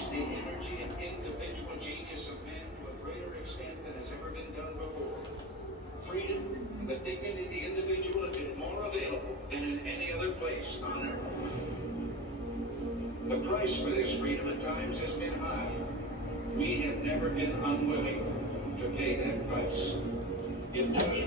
unleash the energy and individual genius of man to a greater extent than has ever been done before. Freedom and the dignity of the individual have been more available than in any other place on earth. The price for this freedom at times has been high. We have never been unwilling to pay that price. It does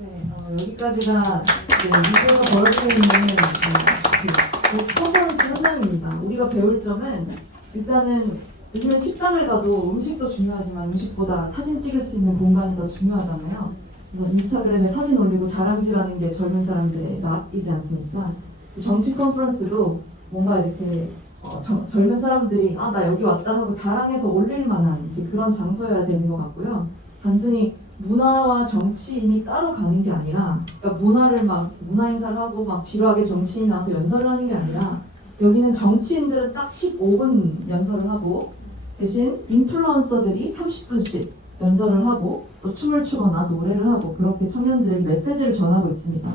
네, 어, 여기까지가 그 미소가 벌어지고 있는 그, 그 퍼포먼스 현장입니다. 우리가 배울 점은 일단은 요즘은 식당을 가도 음식도 중요하지만 음식보다 사진 찍을 수 있는 공간이 더 중요하잖아요. 그래서 인스타그램에 사진 올리고 자랑질하는 게 젊은 사람들의 낙이지 않습니까? 정치 컨퍼런스로 뭔가 이렇게 어, 저- 젊은 사람들이 아 나 여기 왔다 하고 자랑해서 올릴 만한 그런 장소여야 되는 것 같고요. 단순히 문화와 정치인이 따로 가는 게 아니라 그러니까 문화를 막 문화 행사를 하고 막 지루하게 정치인이 나와서 연설을 하는 게 아니라 여기는 정치인들은 딱 15분 연설을 하고 대신 인플루언서들이 30분씩 연설을 하고 또 춤을 추거나 노래를 하고 그렇게 청년들에게 메시지를 전하고 있습니다.